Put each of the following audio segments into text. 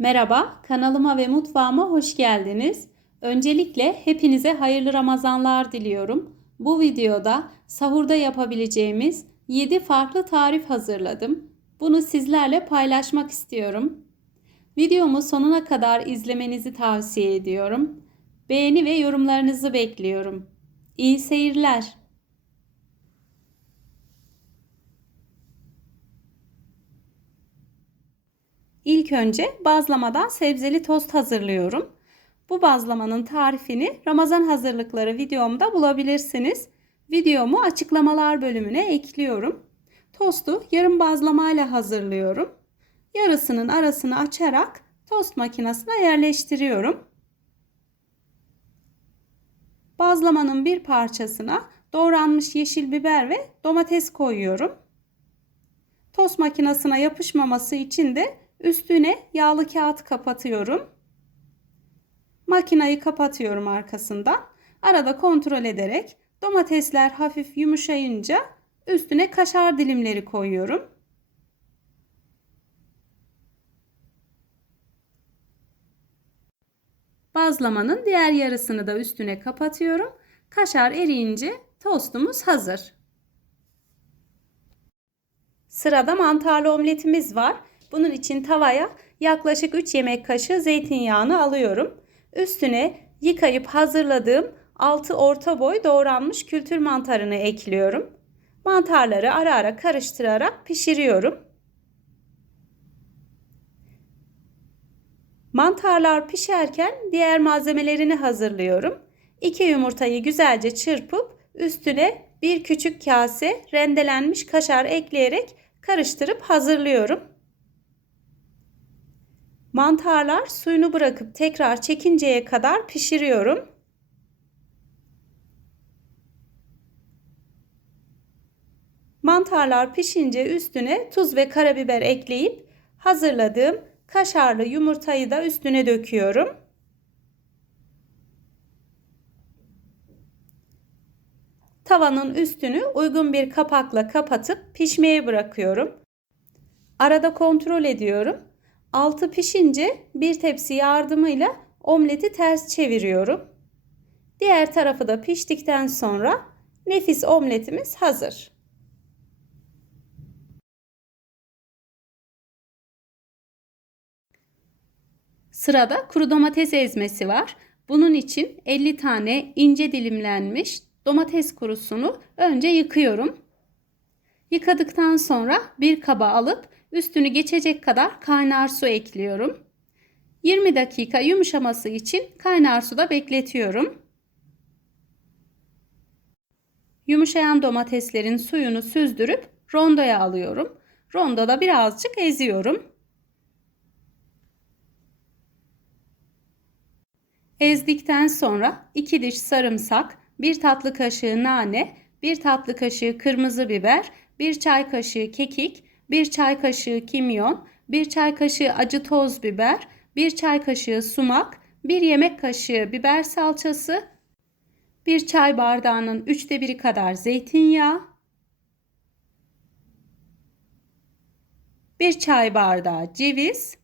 Merhaba, kanalıma ve mutfağıma hoş geldiniz. Öncelikle hepinize hayırlı Ramazanlar diliyorum. Bu videoda sahurda yapabileceğimiz 7 farklı tarif hazırladım. Bunu sizlerle paylaşmak istiyorum. Videomu sonuna kadar izlemenizi tavsiye ediyorum. Beğeni ve yorumlarınızı bekliyorum. İyi seyirler. İlk önce bazlamadan sebzeli tost hazırlıyorum. Bu bazlamanın tarifini Ramazan hazırlıkları videomda bulabilirsiniz. Videomu açıklamalar bölümüne ekliyorum. Tostu yarım bazlamayla hazırlıyorum. Yarısının arasını açarak tost makinesine yerleştiriyorum. Bazlamanın bir parçasına doğranmış yeşil biber ve domates koyuyorum. Tost makinesine yapışmaması için de üstüne yağlı kağıt kapatıyorum. Makinayı kapatıyorum arkasından. Arada kontrol ederek domatesler hafif yumuşayınca üstüne kaşar dilimleri koyuyorum. Bazlamanın diğer yarısını da üstüne kapatıyorum. Kaşar eriyince tostumuz hazır. Sırada mantarlı omletimiz var. Bunun için tavaya yaklaşık 3 yemek kaşığı zeytinyağını alıyorum. Üstüne yıkayıp hazırladığım 6 orta boy doğranmış kültür mantarını ekliyorum. Mantarları ara ara karıştırarak pişiriyorum. Mantarlar pişerken diğer malzemelerini hazırlıyorum. 2 yumurtayı güzelce çırpıp üstüne bir küçük kase rendelenmiş kaşar ekleyerek karıştırıp hazırlıyorum. Mantarlar suyunu bırakıp tekrar çekinceye kadar pişiriyorum. Mantarlar pişince üstüne tuz ve karabiber ekleyip hazırladığım kaşarlı yumurtayı da üstüne döküyorum. Tavanın üstünü uygun bir kapakla kapatıp pişmeye bırakıyorum. Arada kontrol ediyorum. Altı pişince bir tepsi yardımıyla omleti ters çeviriyorum. Diğer tarafı da piştikten sonra nefis omletimiz hazır. Sırada kuru domates ezmesi var. Bunun için 50 tane ince dilimlenmiş domates kurusunu önce yıkıyorum. Yıkadıktan sonra bir kaba alıp üstünü geçecek kadar kaynar su ekliyorum. 20 dakika yumuşaması için kaynar suda bekletiyorum. Yumuşayan domateslerin suyunu süzdürüp rondoya alıyorum. Rondoda birazcık eziyorum. Ezdikten sonra 2 diş sarımsak, 1 tatlı kaşığı nane, 1 tatlı kaşığı kırmızı biber, 1 çay kaşığı kekik, 1 çay kaşığı kimyon, 1 çay kaşığı acı toz biber, 1 çay kaşığı sumak, 1 yemek kaşığı biber salçası, 1 çay bardağının 3'te 1'i kadar zeytinyağı, 1 çay bardağı ceviz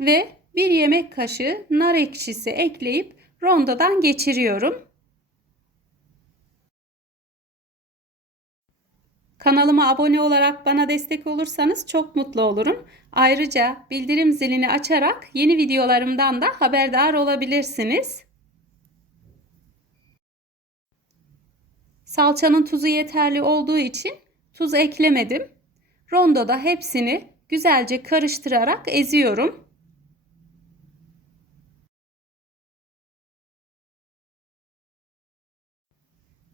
ve 1 yemek kaşığı nar ekşisi ekleyip rondodan geçiriyorum. Kanalıma abone olarak bana destek olursanız çok mutlu olurum. Ayrıca bildirim zilini açarak yeni videolarımdan da haberdar olabilirsiniz. Salçanın tuzu yeterli olduğu için tuz eklemedim. Rondoda hepsini güzelce karıştırarak eziyorum.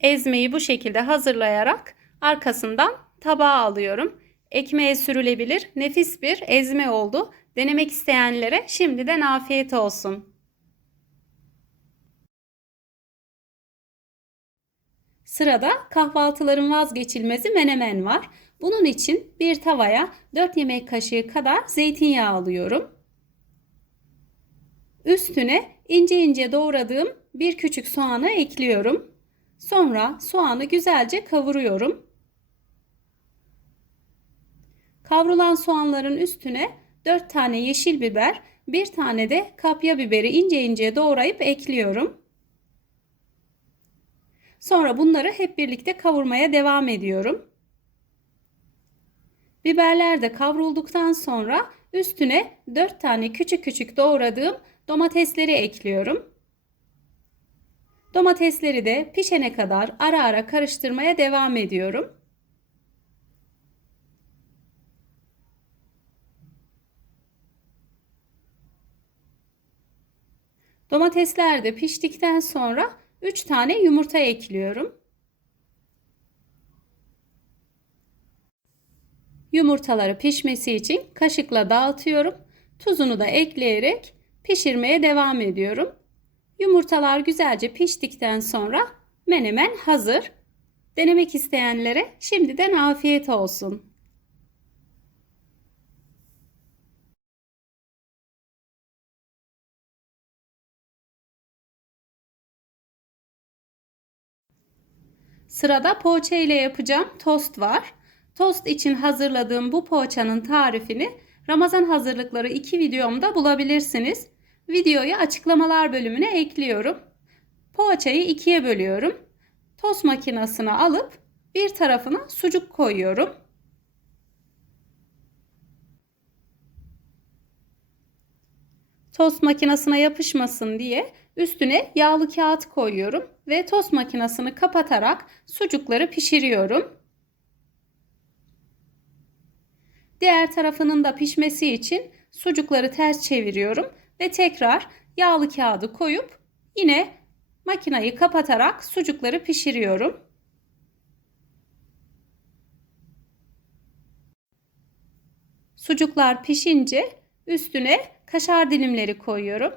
Ezmeyi bu şekilde hazırlayarak arkasından tabağa alıyorum. Ekmeğe sürülebilir nefis bir ezme oldu. Denemek isteyenlere şimdiden afiyet olsun. Sırada kahvaltıların vazgeçilmezi menemen var. Bunun için bir tavaya 4 yemek kaşığı kadar zeytinyağı alıyorum. Üstüne ince ince doğradığım bir küçük soğanı ekliyorum. Sonra soğanı güzelce kavuruyorum. Kavrulan soğanların üstüne 4 tane yeşil biber, 1 tane de kapya biberi ince ince doğrayıp ekliyorum. Sonra bunları hep birlikte kavurmaya devam ediyorum. Biberler de kavrulduktan sonra üstüne 4 tane küçük küçük doğradığım domatesleri ekliyorum. Domatesleri de pişene kadar ara ara karıştırmaya devam ediyorum. Domatesler de piştikten sonra 3 tane yumurta ekliyorum. Yumurtaları pişmesi için kaşıkla dağıtıyorum. Tuzunu da ekleyerek pişirmeye devam ediyorum. Yumurtalar güzelce piştikten sonra menemen hazır. Denemek isteyenlere şimdiden afiyet olsun. Sırada poğaça ile yapacağım tost var. Tost için hazırladığım bu poğaçanın tarifini Ramazan hazırlıkları 2 videomda bulabilirsiniz. Videoyu açıklamalar bölümüne ekliyorum. Poğaçayı ikiye bölüyorum. Tost makinesine alıp bir tarafına sucuk koyuyorum. Tost makinesine yapışmasın diye üstüne yağlı kağıt koyuyorum ve tost makinesini kapatarak sucukları pişiriyorum. Diğer tarafının da pişmesi için sucukları ters çeviriyorum ve tekrar yağlı kağıdı koyup yine makinayı kapatarak sucukları pişiriyorum. Sucuklar pişince üstüne kaşar dilimleri koyuyorum.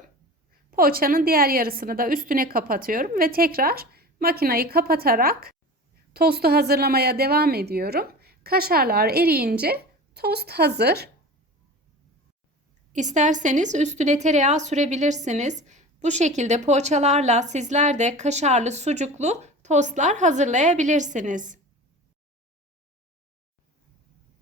Poğaçanın diğer yarısını da üstüne kapatıyorum ve tekrar makinayı kapatarak tostu hazırlamaya devam ediyorum. Kaşarlar eriyince tost hazır. İsterseniz üstüne tereyağı sürebilirsiniz. Bu şekilde poğaçalarla sizler de kaşarlı sucuklu tostlar hazırlayabilirsiniz.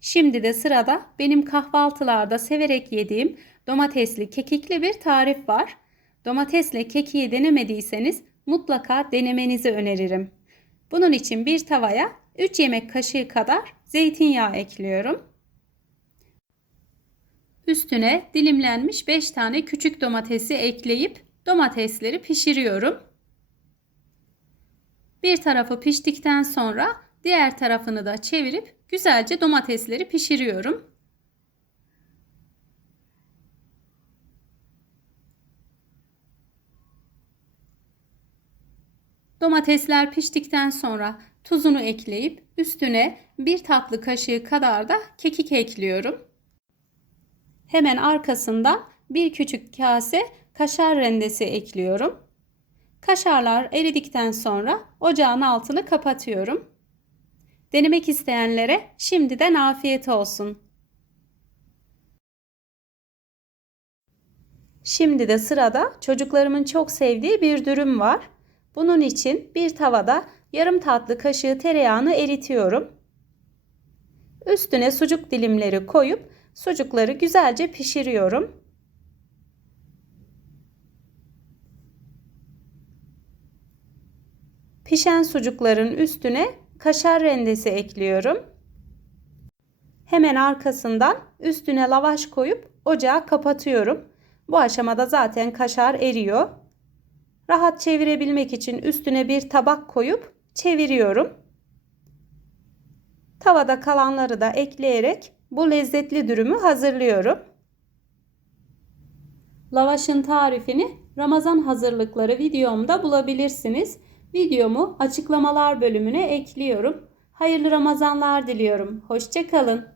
Şimdi de sırada benim kahvaltılarda severek yediğim domatesli kekikli bir tarif var. Domatesle kekiği denemediyseniz mutlaka denemenizi öneririm. Bunun için bir tavaya 3 yemek kaşığı kadar zeytinyağı ekliyorum. Üstüne dilimlenmiş 5 tane küçük domatesi ekleyip domatesleri pişiriyorum. Bir tarafı piştikten sonra diğer tarafını da çevirip güzelce domatesleri pişiriyorum. Domatesler piştikten sonra tuzunu ekleyip üstüne bir tatlı kaşığı kadar da kekik ekliyorum. Hemen arkasından bir küçük kase kaşar rendesi ekliyorum. Kaşarlar eridikten sonra ocağın altını kapatıyorum. Denemek isteyenlere şimdiden afiyet olsun. Şimdi de sırada çocuklarımın çok sevdiği bir dürüm var. Bunun için bir tavada yarım tatlı kaşığı tereyağını eritiyorum. Üstüne sucuk dilimleri koyup sucukları güzelce pişiriyorum. Pişen sucukların üstüne kaşar rendesi ekliyorum. Hemen arkasından üstüne lavaş koyup ocağı kapatıyorum. Bu aşamada zaten kaşar eriyor. Rahat çevirebilmek için üstüne bir tabak koyup çeviriyorum. Tavada kalanları da ekleyerek bu lezzetli dürümü hazırlıyorum. Lavaşın tarifini Ramazan hazırlıkları videomda bulabilirsiniz. Videomu açıklamalar bölümüne ekliyorum. Hayırlı Ramazanlar diliyorum. Hoşçakalın.